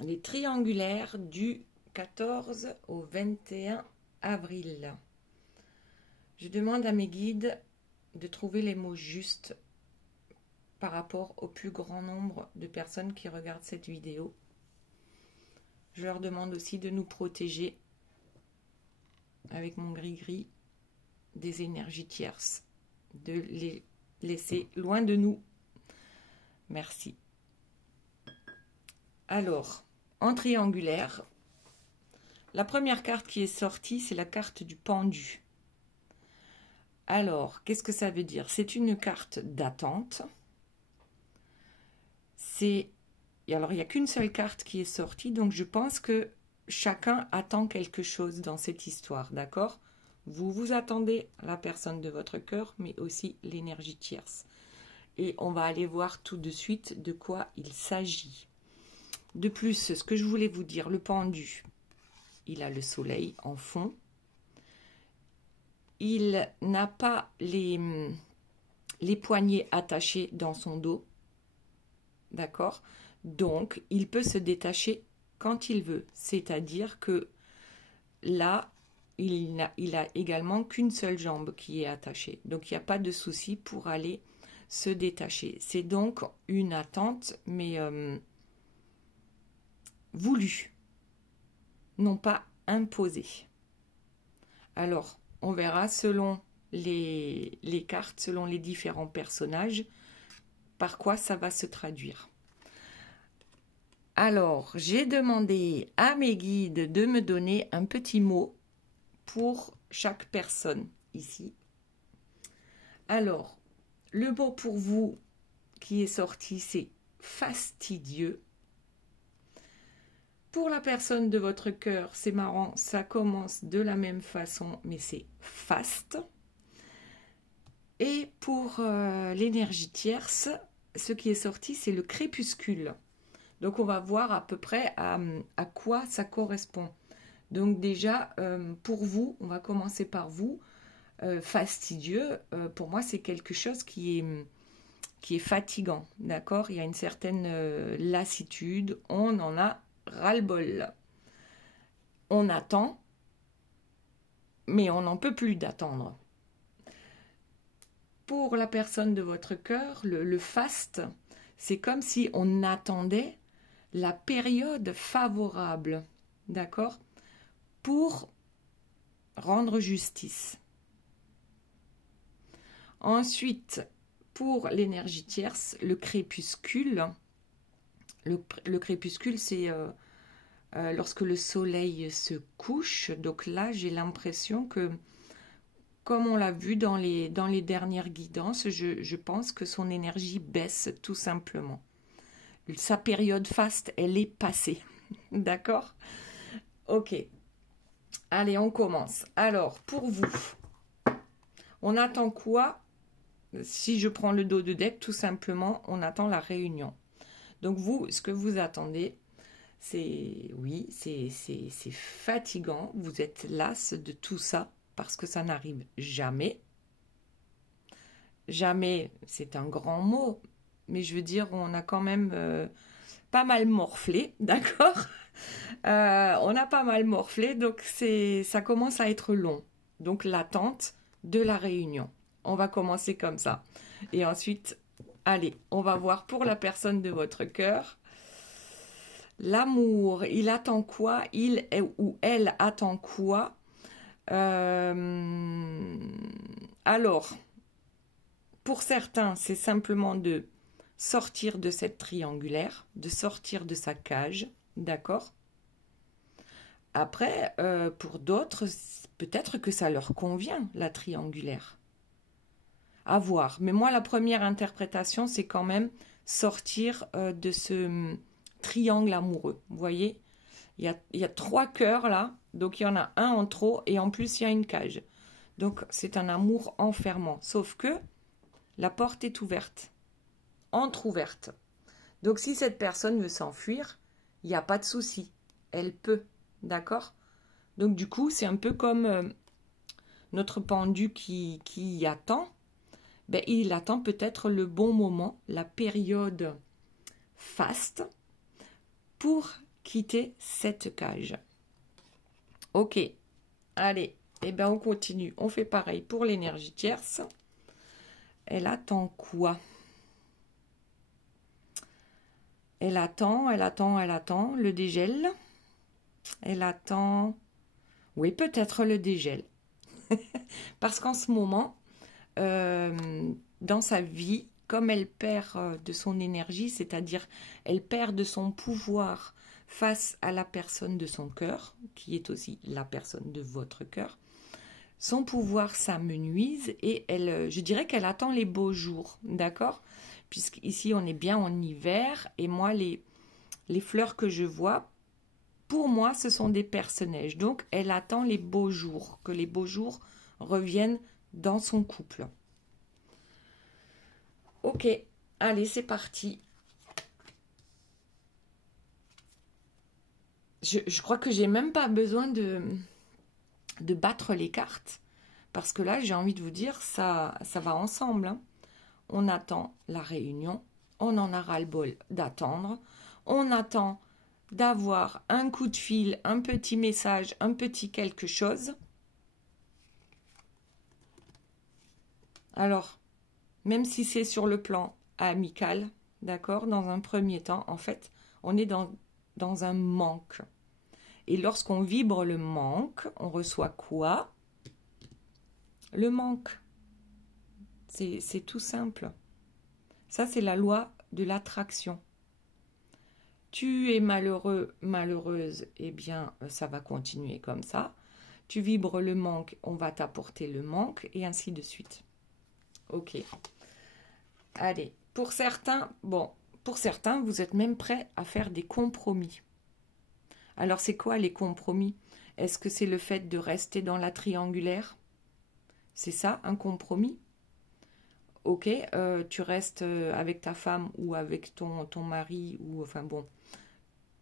les triangulaires du 14 au 21 avril. Je demande à mes guides de trouver les mots justes par rapport au plus grand nombre de personnes qui regardent cette vidéo. Je leur demande aussi de nous protéger avec mon gris-gris des énergies tierces, de les laisser loin de nous. Merci. Alors, en triangulaire, la première carte qui est sortie, c'est la carte du pendu. Alors, qu'est-ce que ça veut dire? C'est une carte d'attente. Alors, il n'y a qu'une seule carte qui est sortie, donc je pense que chacun attend quelque chose dans cette histoire, d'accord? Vous vous attendez la personne de votre cœur, mais aussi l'énergie tierce. Et on va aller voir tout de suite de quoi il s'agit. De plus, ce que je voulais vous dire, le pendu, il a le soleil en fond. Il n'a pas les poignets attachés dans son dos. D'accord? Donc, il peut se détacher quand il veut. C'est-à-dire que là, il n'a également qu'une seule jambe qui est attachée. Donc, il n'y a pas de souci pour aller se détacher. C'est donc une attente, mais voulue, non pas imposée. Alors, on verra selon les cartes, selon les différents personnages, par quoi ça va se traduire. Alors, j'ai demandé à mes guides de me donner un petit mot pour chaque personne ici. Alors, le mot pour vous qui est sorti, c'est fastidieux. Pour la personne de votre cœur, c'est marrant, ça commence de la même façon, mais c'est faste. Et pour l'énergie tierce, ce qui est sorti, c'est le crépuscule. Donc, on va voir à peu près à quoi ça correspond. Donc, déjà, pour vous, on va commencer par vous. Fastidieux, pour moi, c'est quelque chose qui est fatigant. D'accord? Il y a une certaine lassitude. On en a ras-le-bol. On attend, mais on n'en peut plus d'attendre. Pour la personne de votre cœur, le faste, c'est comme si on attendait la période favorable, d'accord, pour rendre justice. Ensuite, pour l'énergie tierce, le crépuscule. Le crépuscule, c'est lorsque le soleil se couche. Donc là, j'ai l'impression que, comme on l'a vu dans les dernières guidances, je pense que son énergie baisse tout simplement. Sa période faste, elle est passée. D'accord? Ok. Allez, on commence. Alors, pour vous, on attend quoi? Si je prends le dos de deck, tout simplement, on attend la réunion. Donc vous, ce que vous attendez, c'est fatigant. Vous êtes las de tout ça parce que ça n'arrive jamais. Jamais, c'est un grand mot, mais je veux dire, on a quand même pas mal morflé, d'accord? On a pas mal morflé, donc ça commence à être long. Donc l'attente de la réunion. On va commencer comme ça. Et ensuite, allez, on va voir pour la personne de votre cœur. L'amour, il attend quoi? Il ou elle attend quoi? Alors, pour certains, c'est simplement de sortir de cette triangulaire, de sortir de sa cage, d'accord? Après, pour d'autres, peut-être que ça leur convient, la triangulaire. À voir. Mais moi, la première interprétation, c'est quand même sortir de ce triangle amoureux. Vous voyez, il y a 3 cœurs là, donc il y en a un en trop et en plus il y a une cage. Donc c'est un amour enfermant. Sauf que la porte est ouverte, entrouverte. Donc si cette personne veut s'enfuir, il n'y a pas de souci. Elle peut, d'accord? Donc du coup, c'est un peu comme notre pendu qui attend. Ben, il attend peut-être le bon moment, la période faste, pour quitter cette cage. Ok, allez, et ben on continue. On fait pareil pour l'énergie tierce. Elle attend quoi? Elle attend le dégel. Elle attend, oui, peut-être le dégel. Parce qu'en ce moment, dans sa vie, comme elle perd de son énergie, c'est-à-dire elle perd de son pouvoir face à la personne de son cœur, qui est aussi la personne de votre cœur, son pouvoir s'amenuise et elle, je dirais qu'elle attend les beaux jours, d'accord? Puisqu'ici on est bien en hiver et moi les fleurs que je vois, pour moi ce sont des perce-neige. Donc elle attend les beaux jours, que les beaux jours reviennent dans son couple. Ok, allez c'est parti. Je crois que j'ai même pas besoin de battre les cartes. Parce que là, j'ai envie de vous dire, ça va ensemble. Hein. On attend la réunion, on en a ras-le-bol d'attendre, on attend d'avoir un coup de fil, un petit message, un petit quelque chose. Alors, même si c'est sur le plan amical, d'accord, dans un premier temps, en fait, on est dans un manque. Et lorsqu'on vibre le manque, on reçoit quoi? Le manque. C'est tout simple. Ça, c'est la loi de l'attraction. Tu es malheureux, malheureuse, eh bien, ça va continuer comme ça. Tu vibres le manque, on va t'apporter le manque, et ainsi de suite. Ok. Allez, pour certains, vous êtes même prêts à faire des compromis. Alors, c'est quoi les compromis? Est-ce que c'est le fait de rester dans la triangulaire? C'est ça, un compromis? Ok, tu restes avec ta femme ou avec ton mari, ou enfin bon,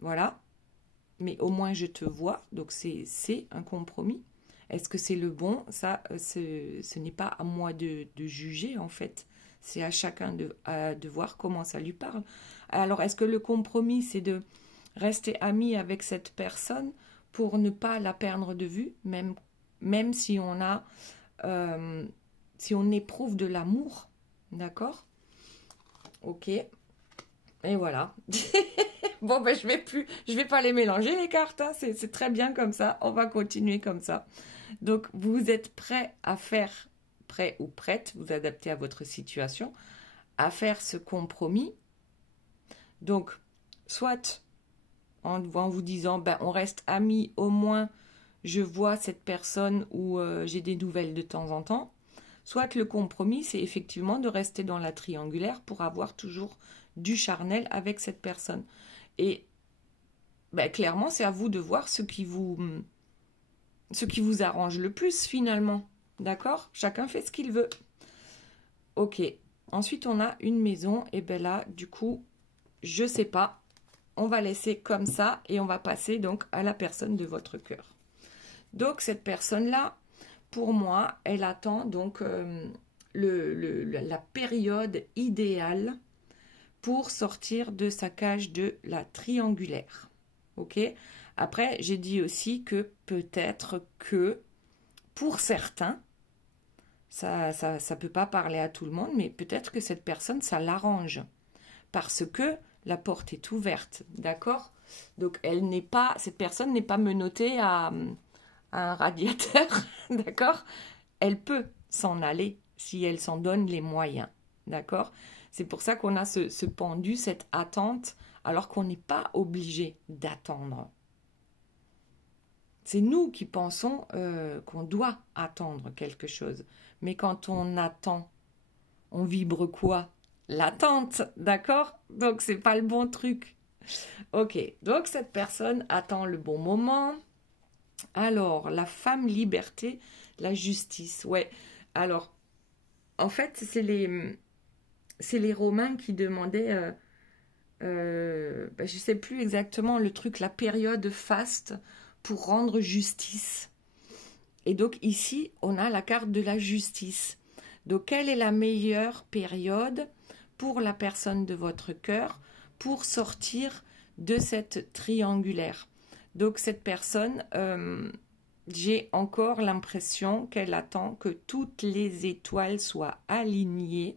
voilà. Mais au moins je te vois, donc c'est un compromis. Est-ce que c'est le bon? Ça, ce n'est pas à moi de juger en fait. C'est à chacun de voir comment ça lui parle. Alors, est-ce que le compromis, c'est de rester ami avec cette personne pour ne pas la perdre de vue, même si on a... si on éprouve de l'amour, d'accord? Ok. Et voilà. Bon, ben, je vais pas les mélanger, les cartes. Hein. C'est très bien comme ça. On va continuer comme ça. Donc, vous êtes prêt ou prête, vous adaptez à votre situation, à faire ce compromis. Donc, soit en vous disant, ben, on reste amis, au moins, je vois cette personne ou j'ai des nouvelles de temps en temps. Soit le compromis, c'est effectivement de rester dans la triangulaire pour avoir toujours du charnel avec cette personne. Et ben, clairement, c'est à vous de voir ce qui vous arrange le plus finalement. D'accord? Chacun fait ce qu'il veut. Ok. Ensuite, on a une maison. Et ben là, du coup, je sais pas. On va laisser comme ça et on va passer donc à la personne de votre cœur. Donc, cette personne-là, pour moi, elle attend donc la période idéale pour sortir de sa cage de la triangulaire. Ok? Après, j'ai dit aussi que peut-être que pour certains, ça peut pas parler à tout le monde, mais peut-être que cette personne, ça l'arrange. Parce que la porte est ouverte, d'accord? Donc, cette personne n'est pas menottée à un radiateur, d'accord? Elle peut s'en aller si elle s'en donne les moyens, d'accord? C'est pour ça qu'on a ce pendu, cette attente, alors qu'on n'est pas obligé d'attendre. C'est nous qui pensons qu'on doit attendre quelque chose. Mais quand on attend, on vibre quoi? L'attente, d'accord? Donc, c'est pas le bon truc. Ok, donc cette personne attend le bon moment. Alors, la femme liberté, la justice. Ouais, alors, en fait, c'est les Romains qui demandaient, je ne sais plus exactement le truc, la période faste pour rendre justice. Et donc ici, on a la carte de la justice. Donc, quelle est la meilleure période pour la personne de votre cœur pour sortir de cette triangulaire. Donc cette personne, j'ai encore l'impression qu'elle attend que toutes les étoiles soient alignées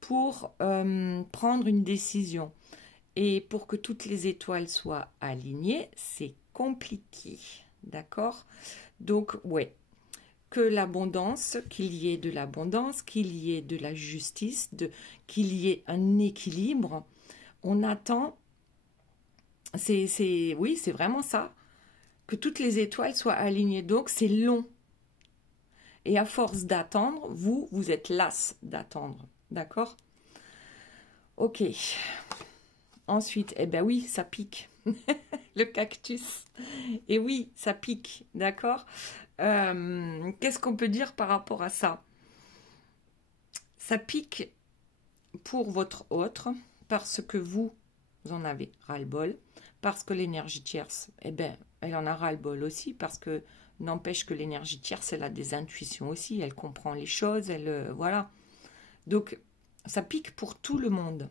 pour prendre une décision. Et pour que toutes les étoiles soient alignées, c'est compliqué. D'accord? Donc, ouais. Que l'abondance, qu'il y ait de l'abondance, qu'il y ait de la justice, qu'il y ait un équilibre. On attend, oui, c'est vraiment ça, que toutes les étoiles soient alignées. Donc, c'est long. Et à force d'attendre, vous êtes las d'attendre. D'accord? Ok. Ensuite, eh ben oui, ça pique. Le cactus. Et oui, ça pique. D'accord? Qu'est-ce qu'on peut dire par rapport à ça? Ça pique pour votre autre parce que vous en avez ras-le-bol, parce que l'énergie tierce, eh ben, elle en a ras-le-bol aussi, parce que n'empêche que l'énergie tierce, elle a des intuitions aussi, elle comprend les choses, voilà. Donc, ça pique pour tout le monde.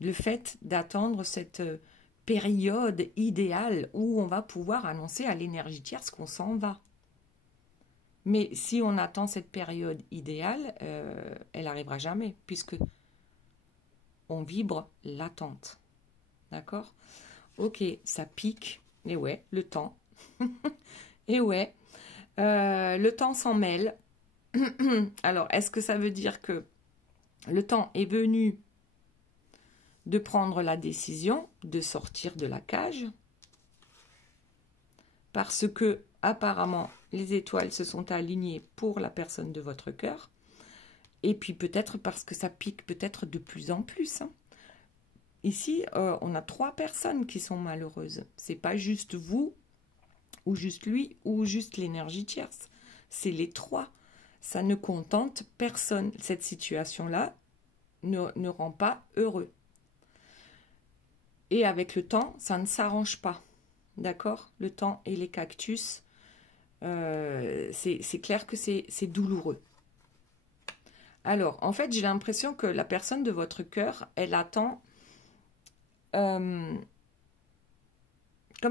Le fait d'attendre cette période idéale où on va pouvoir annoncer à l'énergie tierce qu'on s'en va. Mais si on attend cette période idéale, elle n'arrivera jamais, puisque on vibre l'attente. D'accord? Ok, ça pique. Et ouais, le temps. Et ouais, le temps s'en mêle. Alors, est-ce que ça veut dire que le temps est venu de prendre la décision de sortir de la cage? Parce que, apparemment, les étoiles se sont alignées pour la personne de votre cœur. Et puis peut-être parce que ça pique peut-être de plus en plus. Hein. Ici, on a 3 personnes qui sont malheureuses. C'est pas juste vous, ou juste lui, ou juste l'énergie tierce. C'est les 3. Ça ne contente personne. Cette situation-là ne rend pas heureux. Et avec le temps, ça ne s'arrange pas. D'accord? Le temps et les cactus, c'est clair que c'est douloureux. Alors, en fait, j'ai l'impression que la personne de votre cœur, elle attend, comme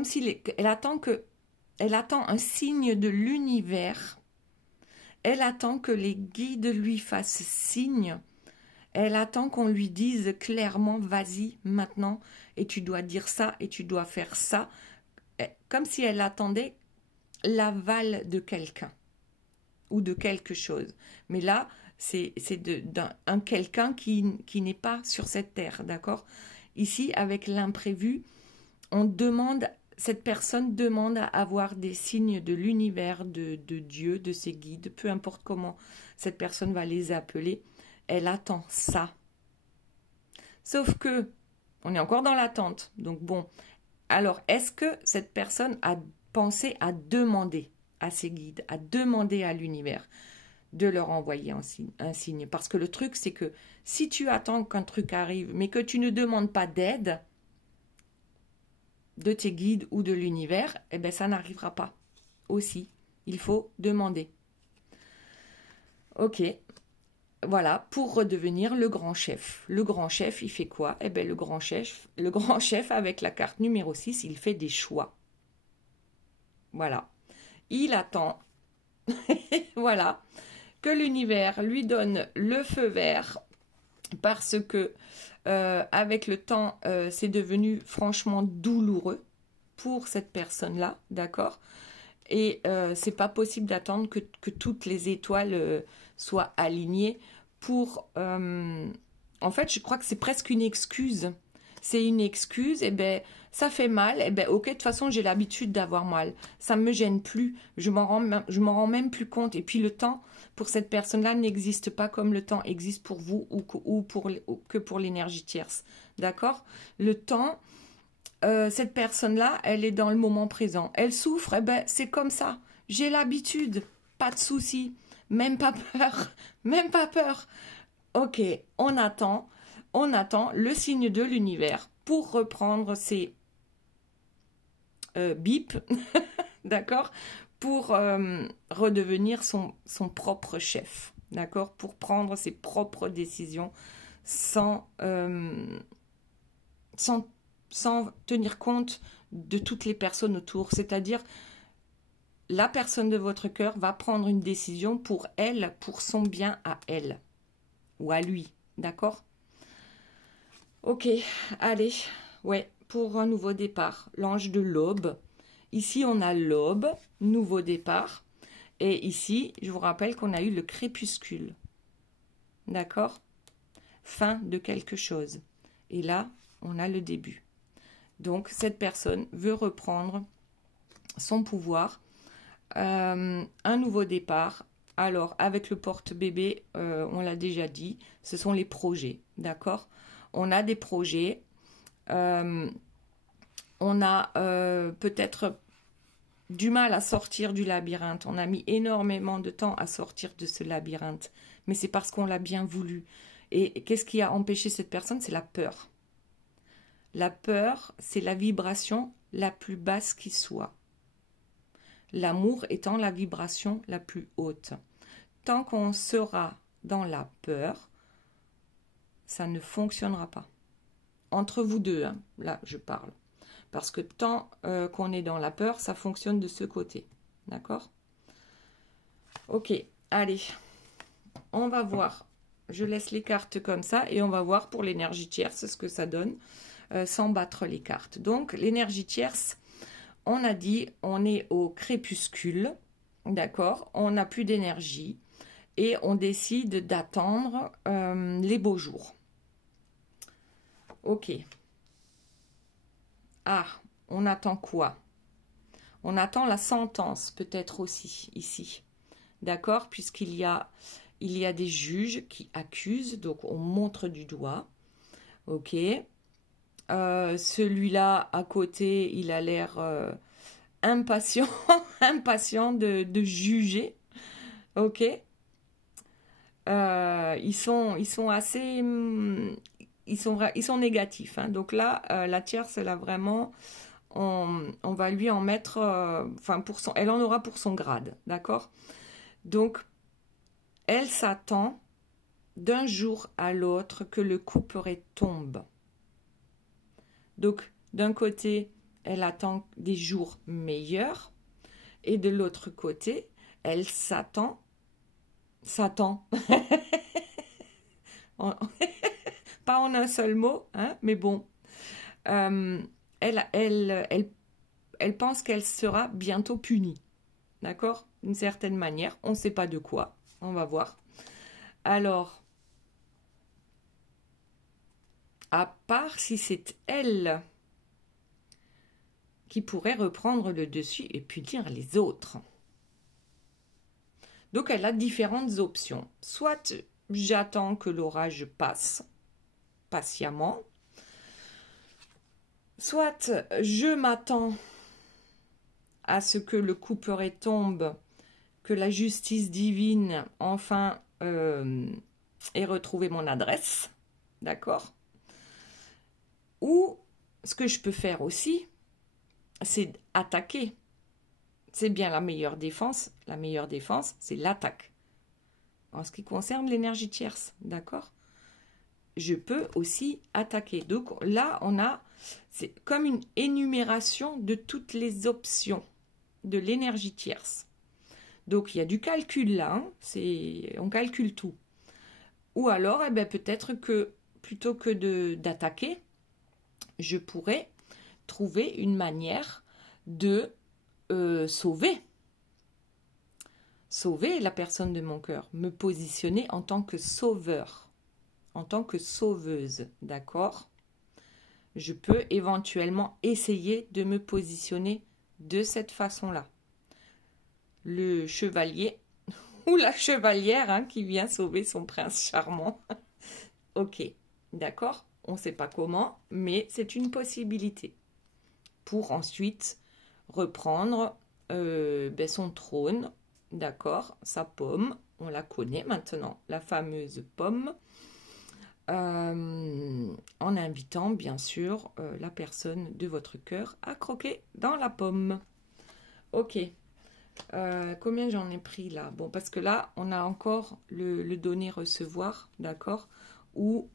s'il elle attend un signe de l'univers. Elle attend que les guides lui fassent signe. Elle attend qu'on lui dise clairement, vas-y maintenant, et tu dois dire ça, et tu dois faire ça. Comme si elle attendait l'aval de quelqu'un ou de quelque chose. Mais là, c'est d'un quelqu'un qui n'est pas sur cette terre, d'accord? Ici, avec l'imprévu, cette personne demande à avoir des signes de l'univers, de Dieu, de ses guides, peu importe comment cette personne va les appeler. Elle attend ça. Sauf que, on est encore dans l'attente. Donc bon, alors est-ce que cette personne a pensé à demander à ses guides, à demander à l'univers de leur envoyer un signe? Parce que le truc, c'est que si tu attends qu'un truc arrive, mais que tu ne demandes pas d'aide de tes guides ou de l'univers, eh bien ça n'arrivera pas. Aussi, il faut demander. Ok. Voilà, pour redevenir le grand chef. Le grand chef, il fait quoi? Eh bien, le grand chef, avec la carte numéro 6, il fait des choix. Voilà. Il attend, voilà, que l'univers lui donne le feu vert parce que, avec le temps, c'est devenu franchement douloureux pour cette personne-là, d'accord? Et c'est pas possible d'attendre que toutes les étoiles soient alignées pour... en fait, je crois que c'est presque une excuse. C'est une excuse, et ben ça fait mal, et ben ok, de toute façon j'ai l'habitude d'avoir mal. Ça me gêne plus, je m'en rends même plus compte. Et puis le temps, pour cette personne-là, n'existe pas comme le temps existe pour vous ou que pour l'énergie tierce. D'accord? Le temps... cette personne-là, elle est dans le moment présent. Elle souffre, eh ben, c'est comme ça. J'ai l'habitude, pas de souci, même pas peur, même pas peur. Ok, on attend le signe de l'univers pour reprendre ses bips, d'accord, pour redevenir son propre chef, d'accord, pour prendre ses propres décisions sans sans tenir compte de toutes les personnes autour. C'est-à-dire, la personne de votre cœur va prendre une décision pour elle, pour son bien à elle ou à lui. D'accord? Ok, allez. Ouais, pour un nouveau départ. L'ange de l'aube. Ici, on a l'aube, nouveau départ. Et ici, je vous rappelle qu'on a eu le crépuscule. D'accord? Fin de quelque chose. Et là, on a le début. Donc, cette personne veut reprendre son pouvoir. Un nouveau départ. Alors, avec le porte-bébé, on l'a déjà dit, ce sont les projets. D'accord? On a des projets. On a peut-être du mal à sortir du labyrinthe. On a mis énormément de temps à sortir de ce labyrinthe. Mais c'est parce qu'on l'a bien voulu. Et qu'est-ce qui a empêché cette personne? C'est la peur. La peur, c'est la vibration la plus basse qui soit. L'amour étant la vibration la plus haute. Tant qu'on sera dans la peur, ça ne fonctionnera pas. Entre vous deux, hein, là je parle. Parce que tant qu'on est dans la peur, ça fonctionne de ce côté. D'accord? Ok, allez. On va voir. Je laisse les cartes comme ça et on va voir pour l'énergie tierce ce que ça donne sans battre les cartes. Donc, l'énergie tierce, on a dit, on est au crépuscule. D'accord? On n'a plus d'énergie et on décide d'attendre les beaux jours. Ok. Ah, on attend quoi? On attend la sentence, peut-être aussi, ici. D'accord? Puisqu'il y a des juges qui accusent, donc on montre du doigt. Ok. Celui-là, à côté, il a l'air impatient, impatient de juger. Ok. Ils sont assez... Ils sont négatifs. Hein. Donc là, la tierce, elle a vraiment... On va lui en mettre... elle en aura pour son grade. D'accord? Donc, elle s'attend d'un jour à l'autre que le couperet tombe. Donc, d'un côté, elle attend des jours meilleurs. Et de l'autre côté, elle s'attend... Pas en un seul mot, hein, mais bon. Elle pense qu'elle sera bientôt punie. D'accord? D'une certaine manière. On ne sait pas de quoi. On va voir. Alors, à part si c'est elle qui pourrait reprendre le dessus et punir les autres. Donc, elle a différentes options. Soit j'attends que l'orage passe patiemment. Soit je m'attends à ce que le couperet tombe, que la justice divine enfin ait retrouvé mon adresse. D'accord? Ou ce que je peux faire aussi, c'est attaquer. C'est bien la meilleure défense. La meilleure défense, c'est l'attaque. En ce qui concerne l'énergie tierce, d'accord? Je peux aussi attaquer. Donc là, c'est comme une énumération de toutes les options de l'énergie tierce. Donc il y a du calcul là, hein, on calcule tout. Ou alors, peut-être que plutôt que d'attaquer, je pourrais trouver une manière de sauver la personne de mon cœur, me positionner en tant que sauveur, en tant que sauveuse, d'accord? Je peux éventuellement essayer de me positionner de cette façon-là. Le chevalier ou la chevalière hein, qui vient sauver son prince charmant. Ok, d'accord? On ne sait pas comment, mais c'est une possibilité. Pour ensuite reprendre son trône, d'accord? Sa pomme, on la connaît maintenant, la fameuse pomme. En invitant bien sûr la personne de votre cœur à croquer dans la pomme. Ok. Combien j'en ai pris là? Bon, parce que là, on a encore le donner-recevoir, d'accord? Ou,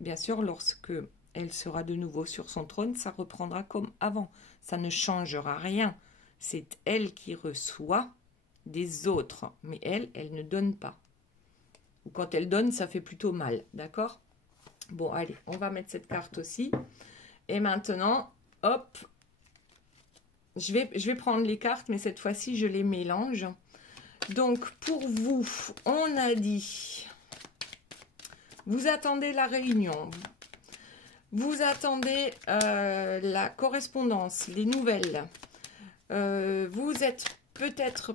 bien sûr, lorsque elle sera de nouveau sur son trône, ça reprendra comme avant. Ça ne changera rien. C'est elle qui reçoit des autres, mais elle ne donne pas. Ou quand elle donne, ça fait plutôt mal, d'accord? Bon, allez, on va mettre cette carte aussi. Et maintenant, hop, je vais prendre les cartes, mais cette fois-ci, je les mélange. Donc, pour vous, on a dit, vous attendez la réunion, vous attendez la correspondance, les nouvelles. Vous êtes peut-être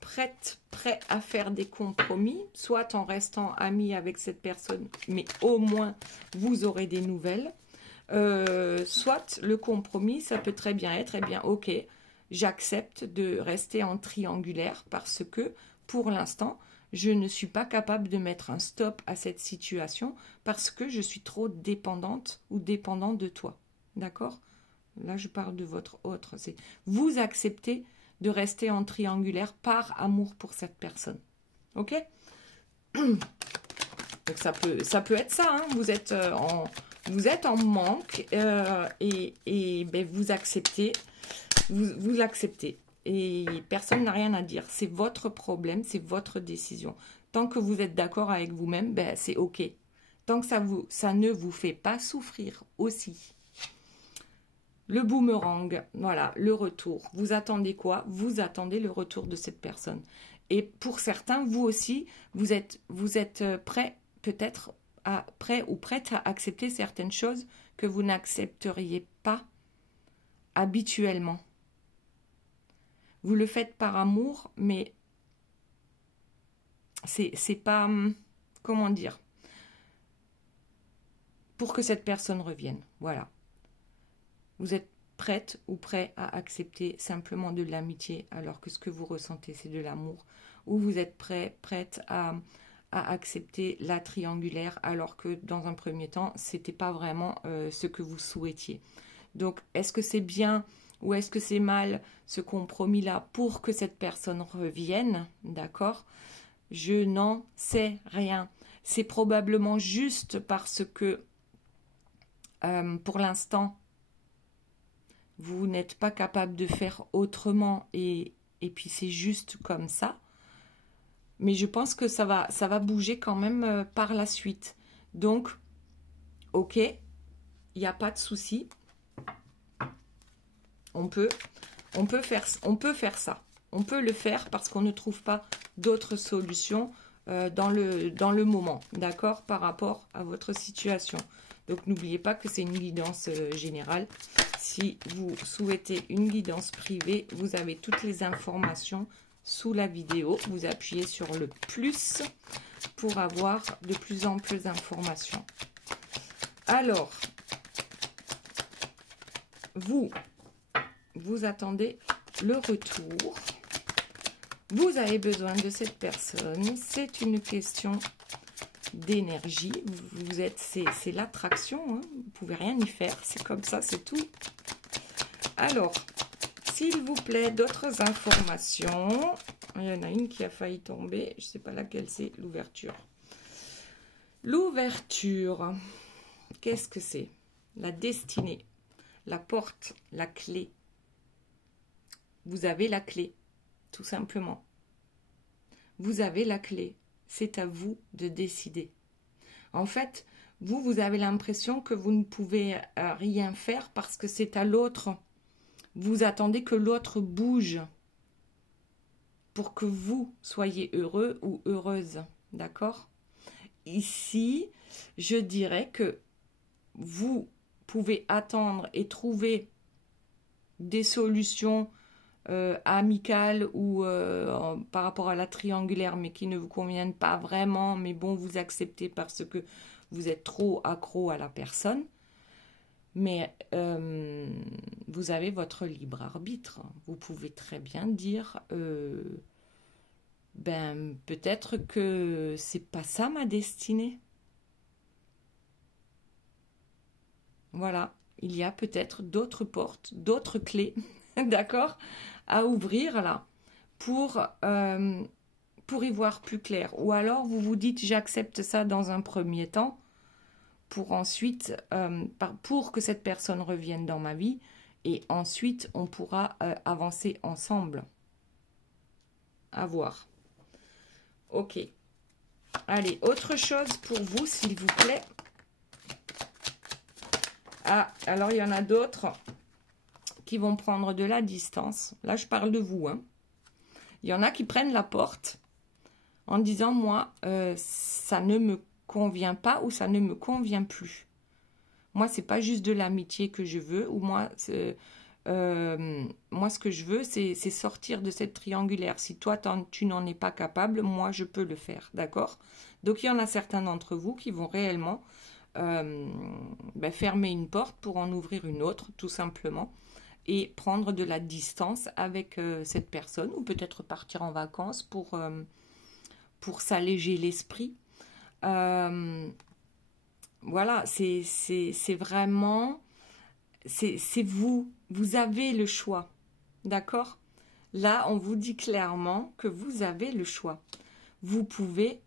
prêt à faire des compromis, soit en restant ami avec cette personne, mais au moins, vous aurez des nouvelles. Soit le compromis, ça peut très bien être, eh bien, ok, j'accepte de rester en triangulaire parce que, pour l'instant, je ne suis pas capable de mettre un stop à cette situation parce que je suis trop dépendante ou dépendant de toi. D'accord? Là, je parle de votre autre. C'est vous acceptez de rester en triangulaire par amour pour cette personne. Ok? Donc, ça peut être ça. Hein? Vous êtes en manque et ben, vous acceptez. Vous l'acceptez. Et personne n'a rien à dire. C'est votre problème, c'est votre décision. Tant que vous êtes d'accord avec vous-même, ben, c'est OK. Tant que ça ne vous fait pas souffrir aussi. Le boomerang, voilà, le retour. Vous attendez quoi? Vous attendez le retour de cette personne. Et pour certains, vous aussi, vous êtes prêt, peut-être, prêt ou prête à accepter certaines choses que vous n'accepteriez pas habituellement. Vous le faites par amour, mais c'est pas, comment dire, pour que cette personne revienne. Voilà. Vous êtes prête ou prêt à accepter simplement de l'amitié alors que ce que vous ressentez, c'est de l'amour. Ou vous êtes prête à accepter la triangulaire alors que dans un premier temps, c'était pas vraiment ce que vous souhaitiez. Donc, est-ce que c'est bien ou est-ce que c'est mal ce compromis-là pour que cette personne revienne? D'accord? Je n'en sais rien. C'est probablement juste parce que pour l'instant, vous n'êtes pas capable de faire autrement et puis c'est juste comme ça. Mais je pense que ça va bouger quand même par la suite. Donc, ok, il n'y a pas de souci. On peut faire ça. On peut le faire parce qu'on ne trouve pas d'autres solutions dans le moment, d'accord, par rapport à votre situation. Donc, n'oubliez pas que c'est une guidance générale. Si vous souhaitez une guidance privée, vous avez toutes les informations sous la vidéo. Vous appuyez sur le plus pour avoir de plus amples informations. Alors, vous attendez le retour. Vous avez besoin de cette personne. C'est une question d'énergie. Vous êtes, c'est l'attraction. Hein. Vous ne pouvez rien y faire. C'est comme ça, c'est tout. Alors, s'il vous plaît, d'autres informations. Il y en a une qui a failli tomber. Je ne sais pas laquelle c'est. L'ouverture. L'ouverture. Qu'est-ce que c'est? La destinée. La porte. La clé. Vous avez la clé. Tout simplement. Vous avez la clé. C'est à vous de décider. En fait, vous avez l'impression que vous ne pouvez rien faire parce que c'est à l'autre. Vous attendez que l'autre bouge pour que vous soyez heureux ou heureuse. D'accord? Ici, je dirais que vous pouvez attendre et trouver des solutions amicales ou par rapport à la triangulaire, mais qui ne vous conviennent pas vraiment, mais bon, vous acceptez parce que vous êtes trop accro à la personne. Mais vous avez votre libre arbitre. Vous pouvez très bien dire ben peut-être que c'est pas ça ma destinée. Voilà, il y a peut-être d'autres portes, d'autres clés, d'accord, à ouvrir là pour y voir plus clair. Ou alors vous vous dites j'accepte ça dans un premier temps pour ensuite, pour que cette personne revienne dans ma vie, et ensuite on pourra avancer ensemble. À voir. Ok. Allez, autre chose pour vous, s'il vous plaît. Ah, alors il y en a d'autres qui vont prendre de la distance. Là, je parle de vous, hein. Il y en a qui prennent la porte en disant, moi, ça ne me convient pas ou ça ne me convient plus. Moi, c'est pas juste de l'amitié que je veux, ou moi, ce que je veux, c'est sortir de cette triangulaire. Si toi, tu n'en es pas capable, moi, je peux le faire, d'accord? Donc, il y en a certains d'entre vous qui vont réellement fermer une porte pour en ouvrir une autre, tout simplement, et prendre de la distance avec cette personne, ou peut-être partir en vacances pour s'alléger l'esprit. Voilà, c'est vraiment, c'est vous. Vous avez le choix, d'accord? Là, on vous dit clairement que vous avez le choix. Vous pouvez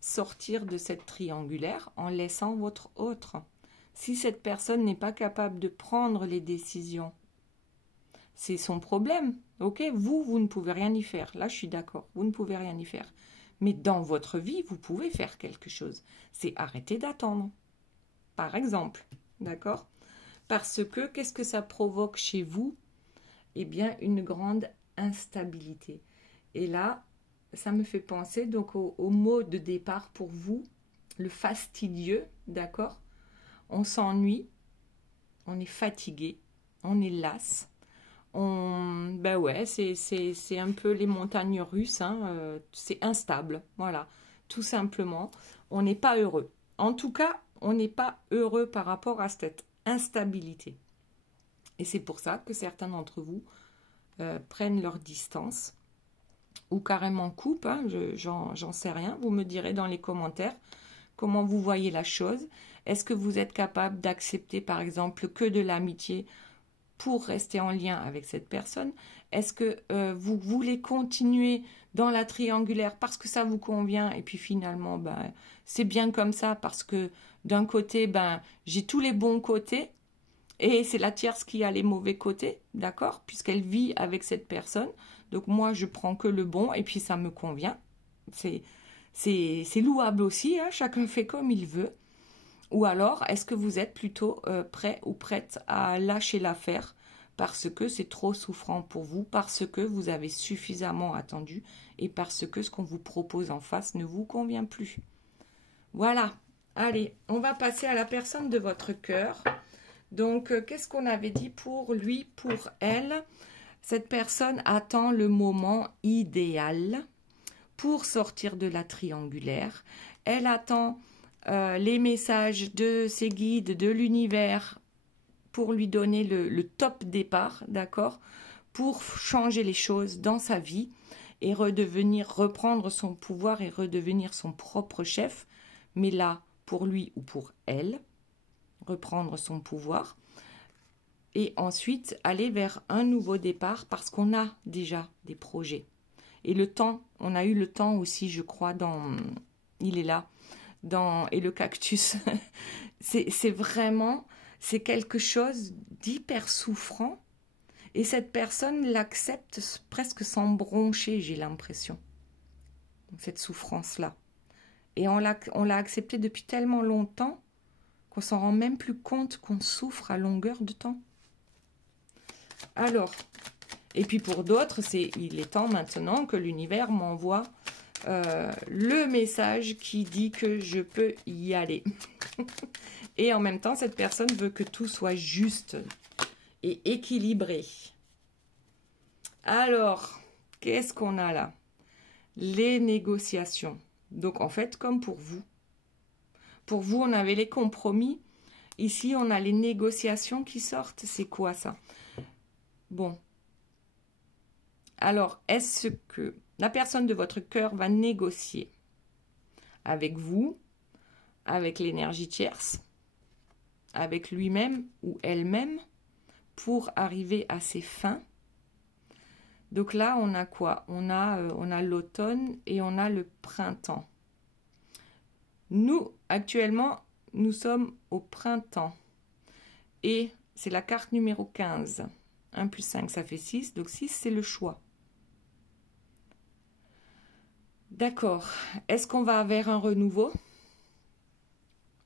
sortir de cette triangulaire en laissant votre autre. Si cette personne n'est pas capable de prendre les décisions, c'est son problème, ok? Vous ne pouvez rien y faire. Là, je suis d'accord, vous ne pouvez rien y faire. Mais dans votre vie, vous pouvez faire quelque chose. C'est arrêter d'attendre, par exemple, d'accord? Parce que, qu'est-ce que ça provoque chez vous? Eh bien, une grande instabilité. Et là, ça me fait penser donc au mot de départ pour vous, le fastidieux, d'accord? On s'ennuie, on est fatigué, on est las. Ben ouais, c'est un peu les montagnes russes, hein, c'est instable, voilà, tout simplement. On n'est pas heureux. En tout cas, on n'est pas heureux par rapport à cette instabilité. Et c'est pour ça que certains d'entre vous prennent leur distance ou carrément coupent, hein, j'en sais rien. Vous me direz dans les commentaires comment vous voyez la chose. Est-ce que vous êtes capable d'accepter, par exemple, que de l'amitié pour rester en lien avec cette personne? Est-ce que vous voulez continuer dans la triangulaire parce que ça vous convient et puis finalement, c'est bien comme ça parce que d'un côté, j'ai tous les bons côtés et c'est la tierce qui a les mauvais côtés, d'accord? Puisqu'elle vit avec cette personne. Donc moi, je prends que le bon et puis ça me convient. C'est louable aussi, hein, chacun fait comme il veut. Ou alors, est-ce que vous êtes plutôt prêt ou prête à lâcher l'affaire parce que c'est trop souffrant pour vous, parce que vous avez suffisamment attendu et parce que ce qu'on vous propose en face ne vous convient plus? Voilà. Allez, on va passer à la personne de votre cœur. Donc, qu'est-ce qu'on avait dit pour lui, pour elle? Cette personne attend le moment idéal pour sortir de la triangulaire. Elle attend les messages de ses guides, de l'univers, pour lui donner le top départ, d'accord? Pour changer les choses dans sa vie et reprendre son pouvoir et redevenir son propre chef. Mais là, pour lui ou pour elle, reprendre son pouvoir. Et ensuite, aller vers un nouveau départ parce qu'on a déjà des projets. Et le temps, on a eu le temps aussi, je crois, il est là, et le cactus. c'est vraiment, c'est quelque chose d'hyper souffrant. Et cette personne l'accepte presque sans broncher, j'ai l'impression. Cette souffrance-là. Et on l'a acceptée depuis tellement longtemps qu'on s'en rend même plus compte qu'on souffre à longueur de temps. Alors, et puis pour d'autres, il est temps maintenant que l'univers m'envoie le message qui dit que je peux y aller. Et en même temps, cette personne veut que tout soit juste et équilibré. Alors, qu'est-ce qu'on a là? Les négociations. Donc en fait, comme pour vous, on avait les compromis. Ici, on a les négociations qui sortent. C'est quoi ça? Bon. Alors, est-ce que la personne de votre cœur va négocier avec vous, avec l'énergie tierce, avec lui-même ou elle-même, pour arriver à ses fins? Donc là, on a quoi? On a l'automne et on a le printemps. Nous, actuellement, nous sommes au printemps. Et c'est la carte numéro 15. 1 plus 5, ça fait 6. Donc 6, c'est le choix. D'accord. Est-ce qu'on va vers un renouveau?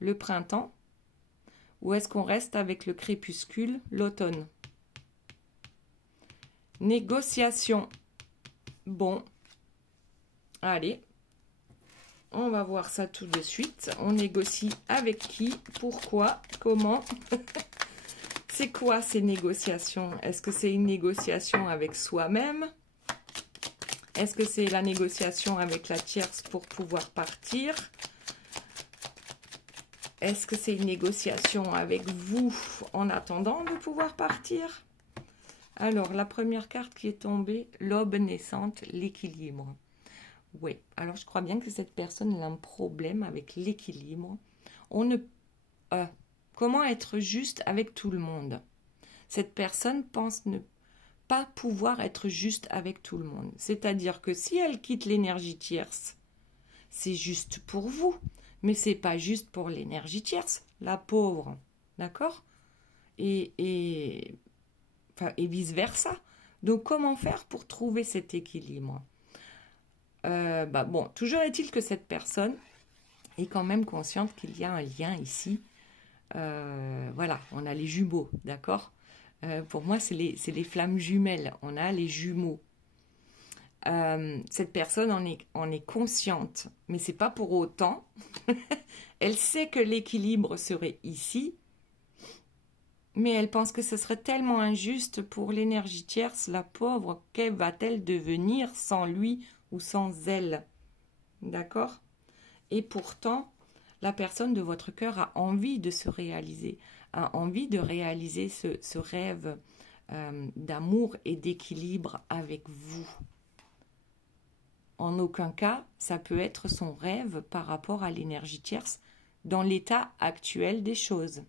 Le printemps? Ou est-ce qu'on reste avec le crépuscule, l'automne? Négociation. Bon. Allez. On va voir ça tout de suite. On négocie avec qui? Pourquoi? Comment? C'est quoi ces négociations? Est-ce que c'est une négociation avec soi-même? Est-ce que c'est la négociation avec la tierce pour pouvoir partir? Est-ce que c'est une négociation avec vous en attendant de pouvoir partir? Alors, la première carte qui est tombée, l'aube naissante, l'équilibre. Oui, alors je crois bien que cette personne a un problème avec l'équilibre. Comment être juste avec tout le monde? Cette personne pense ne pas pouvoir être juste avec tout le monde. C'est-à-dire que si elle quitte l'énergie tierce, c'est juste pour vous, mais c'est pas juste pour l'énergie tierce, la pauvre, d'accord? Et vice-versa. Donc, comment faire pour trouver cet équilibre? Bon, toujours est-il que cette personne est quand même consciente qu'il y a un lien ici. Voilà, on a les jumeaux, d'accord? Pour moi, c'est les flammes jumelles. On a les jumeaux. Cette personne en est consciente, mais c'est pas pour autant. Elle sait que l'équilibre serait ici, mais elle pense que ce serait tellement injuste pour l'énergie tierce, la pauvre, qu'elle va-t-elle devenir sans lui ou sans elle? D'accord? Et pourtant, la personne de votre cœur a envie de se réaliser, a envie de réaliser ce rêve d'amour et d'équilibre avec vous. En aucun cas, ça peut être son rêve par rapport à l'énergie tierce dans l'état actuel des choses.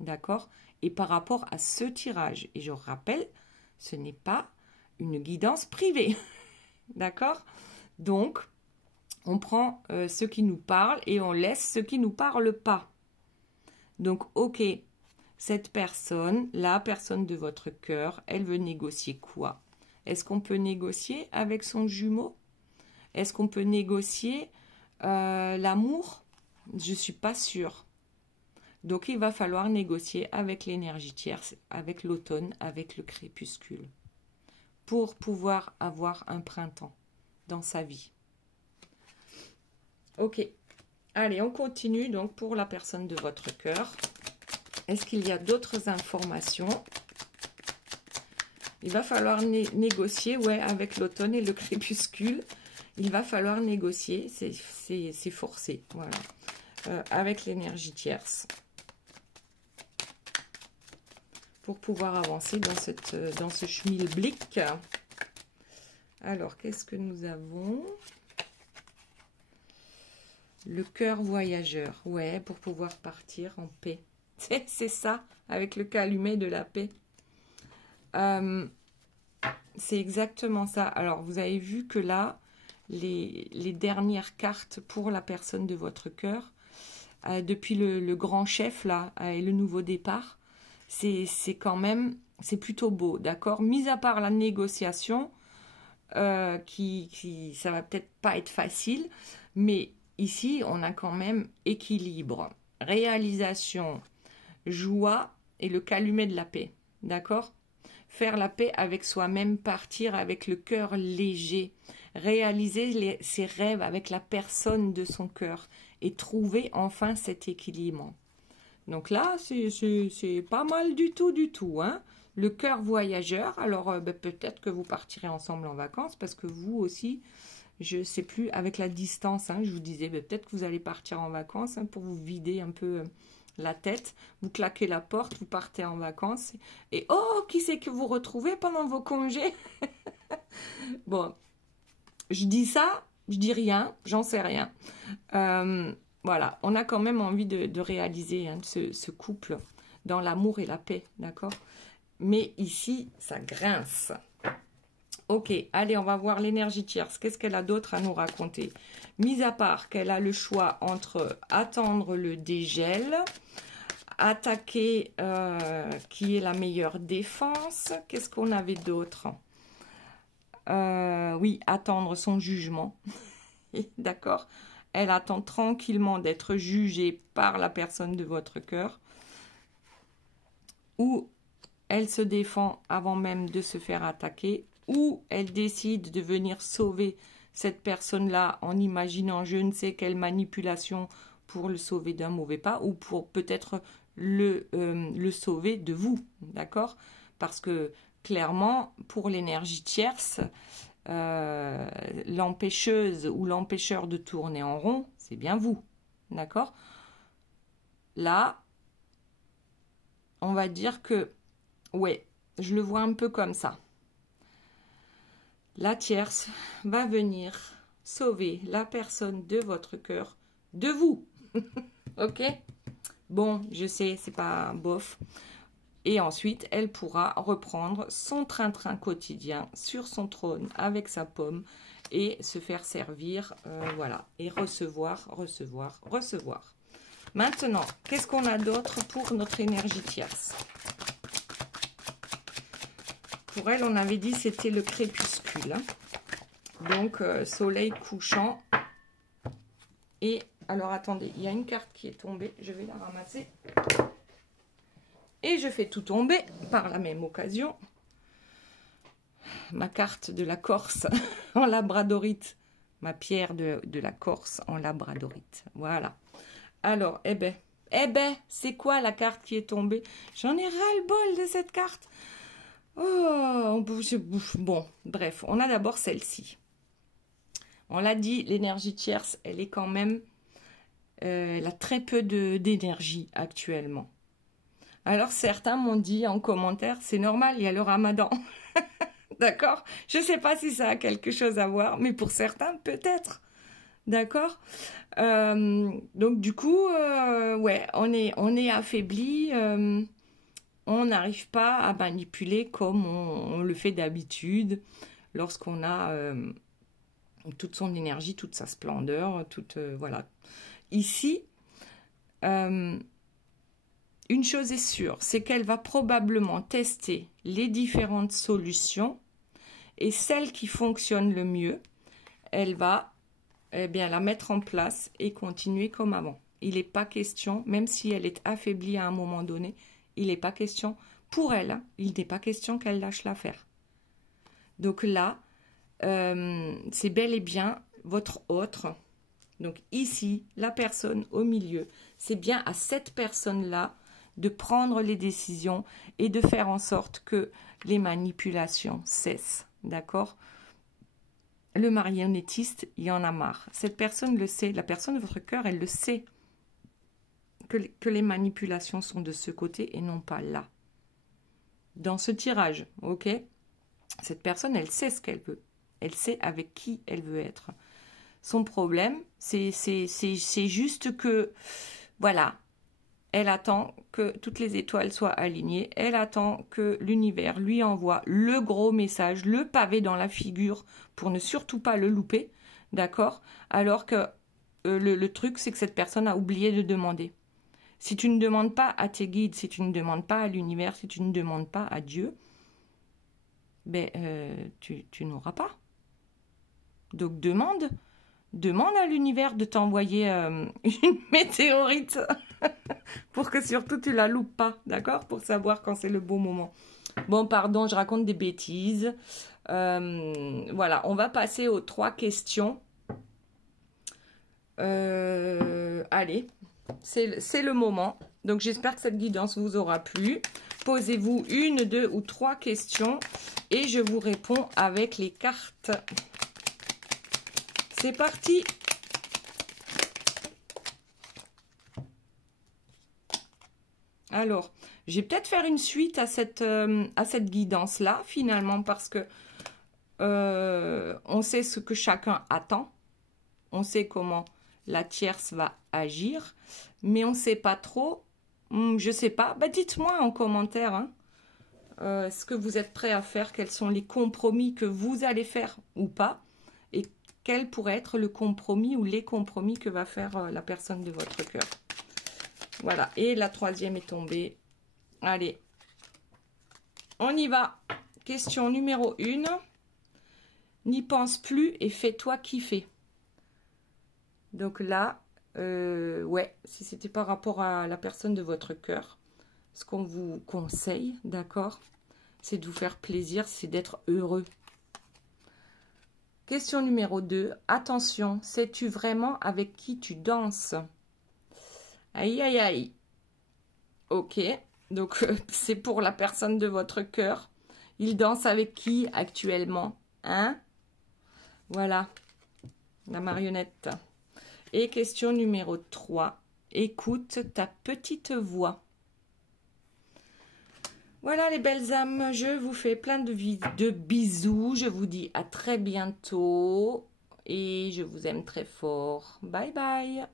D'accord? Et par rapport à ce tirage. Et je rappelle, ce n'est pas une guidance privée. D'accord? Donc, on prend ce qui nous parle et on laisse ce qui ne nous parle pas. Donc, ok, cette personne, la personne de votre cœur, elle veut négocier quoi? Est-ce qu'on peut négocier avec son jumeau? Est-ce qu'on peut négocier l'amour? Je ne suis pas sûre. Donc, il va falloir négocier avec l'énergie tierce, avec l'automne, avec le crépuscule, pour pouvoir avoir un printemps dans sa vie. Ok. Allez, on continue donc pour la personne de votre cœur. Est-ce qu'il y a d'autres informations? Il va falloir négocier, ouais, avec l'automne et le crépuscule. Il va falloir négocier, c'est forcé, voilà, avec l'énergie tierce. Pour pouvoir avancer dans ce schmilblick. Alors, qu'est-ce que nous avons? Le cœur voyageur. Ouais, pour pouvoir partir en paix. C'est ça, avec le calumet de la paix. C'est exactement ça. Alors, vous avez vu que là, les dernières cartes pour la personne de votre cœur, depuis le grand chef, là, et le nouveau départ, c'est quand même, c'est plutôt beau, d'accord? Mis à part la négociation, ça va peut-être pas être facile, mais ici, on a quand même équilibre, réalisation, joie et le calumet de la paix, d'accord? Faire la paix avec soi-même, partir avec le cœur léger, réaliser ses rêves avec la personne de son cœur et trouver enfin cet équilibre. Donc là, c'est pas mal du tout, hein. Le cœur voyageur, alors peut-être que vous partirez ensemble en vacances parce que vous aussi, je ne sais plus, avec la distance, hein, je vous disais, peut-être que vous allez partir en vacances hein, pour vous vider un peu la tête, vous claquez la porte, vous partez en vacances et oh, qui c'est que vous retrouvez pendant vos congés? Bon, je dis ça, je dis rien, j'en sais rien. Voilà, on a quand même envie de réaliser hein, ce couple dans l'amour et la paix, d'accord? Mais ici, ça grince. Ok, allez, on va voir l'énergie tierce. Qu'est-ce qu'elle a d'autre à nous raconter? Mis à part qu'elle a le choix entre attendre le dégel, attaquer, qui est la meilleure défense. Qu'est-ce qu'on avait d'autre? Oui, attendre son jugement. D'accord? Elle attend tranquillement d'être jugée par la personne de votre cœur. Ou elle se défend avant même de se faire attaquer. Ou elle décide de venir sauver cette personne-là en imaginant je ne sais quelle manipulation pour le sauver d'un mauvais pas ou pour peut-être le sauver de vous, d'accord? Parce que clairement, pour l'énergie tierce, l'empêcheuse ou l'empêcheur de tourner en rond, c'est bien vous, d'accord? Là, on va dire que, ouais, je le vois un peu comme ça. La tierce va venir sauver la personne de votre cœur de vous. Ok? Bon, je sais, c'est pas bof. Et ensuite, elle pourra reprendre son train-train quotidien sur son trône avec sa pomme et se faire servir, voilà, et recevoir, recevoir, recevoir. Maintenant, qu'est-ce qu'on a d'autre pour notre énergie tierce? Pour elle, on avait dit c'était le crépuscule. Hein. Donc, soleil couchant. Et, alors attendez, il y a une carte qui est tombée. Je vais la ramasser. Et je fais tout tomber par la même occasion. Ma carte de la Corse en labradorite. Ma pierre de la Corse en labradorite. Voilà. Alors, eh ben, c'est quoi la carte qui est tombée? J'en ai ras-le-bol de cette carte. Oh, bon, bref, on a d'abord celle-ci. On l'a dit, l'énergie tierce, elle est quand même... elle a très peu d'énergie actuellement. Alors, certains m'ont dit en commentaire, c'est normal, il y a le ramadan. D'accord? Je ne sais pas si ça a quelque chose à voir, mais pour certains, peut-être. D'accord? Donc, du coup, ouais, on est affaibli. On n'arrive pas à manipuler comme on le fait d'habitude lorsqu'on a toute son énergie, toute sa splendeur, toute voilà. Ici, une chose est sûre, c'est qu'elle va probablement tester les différentes solutions et celle qui fonctionne le mieux, elle va bien la mettre en place et continuer comme avant. Il n'est pas question, même si elle est affaiblie à un moment donné, il n'est pas question, pour elle, hein, il n'est pas question qu'elle lâche l'affaire. Donc là, c'est bel et bien votre autre. Donc ici, la personne au milieu, c'est bien à cette personne-là de prendre les décisions et de faire en sorte que les manipulations cessent. D'accord? Le marionnettiste, il y en a marre. Cette personne le sait, la personne de votre cœur, elle le sait. Que les manipulations sont de ce côté et non pas là. Dans ce tirage, ok? Cette personne, elle sait ce qu'elle veut. Elle sait avec qui elle veut être. Son problème, c'est juste que, voilà, elle attend que toutes les étoiles soient alignées. Elle attend que l'univers lui envoie le gros message, le pavé dans la figure pour ne surtout pas le louper, d'accord? Alors que le truc, c'est que cette personne a oublié de demander. Si tu ne demandes pas à tes guides, si tu ne demandes pas à l'univers, si tu ne demandes pas à Dieu, ben, tu n'auras pas. Donc demande à l'univers de t'envoyer une météorite pour que surtout tu la loupes pas, d'accord? Pour savoir quand c'est le bon moment. Bon, pardon, je raconte des bêtises. Voilà, on va passer aux 3 questions. Allez. C'est le moment. Donc, j'espère que cette guidance vous aura plu. Posez-vous 1, 2 ou 3 questions et je vous réponds avec les cartes. C'est parti! Alors, je vais peut-être faire une suite à cette guidance-là, finalement, parce que on sait ce que chacun attend. On sait comment la tierce va agir, mais on ne sait pas trop. Je ne sais pas. Bah, dites-moi en commentaire. Hein. ce que vous êtes prêt à faire, quels sont les compromis que vous allez faire ou pas, et quel pourrait être le compromis ou les compromis que va faire la personne de votre cœur. Voilà, et la troisième est tombée. Allez, on y va. Question numéro 1. N'y pense plus et fais-toi kiffer. Donc là, ouais, si c'était par rapport à la personne de votre cœur, ce qu'on vous conseille, d'accord, c'est de vous faire plaisir, c'est d'être heureux. Question numéro 2. Attention, sais-tu vraiment avec qui tu danses? Aïe, aïe, aïe. Ok, donc c'est pour la personne de votre cœur. Il danse avec qui actuellement? Hein? Voilà, la marionnette. Et question numéro 3. Écoute ta petite voix. Voilà les belles âmes, je vous fais plein de bisous. Je vous dis à très bientôt. Et je vous aime très fort. Bye bye.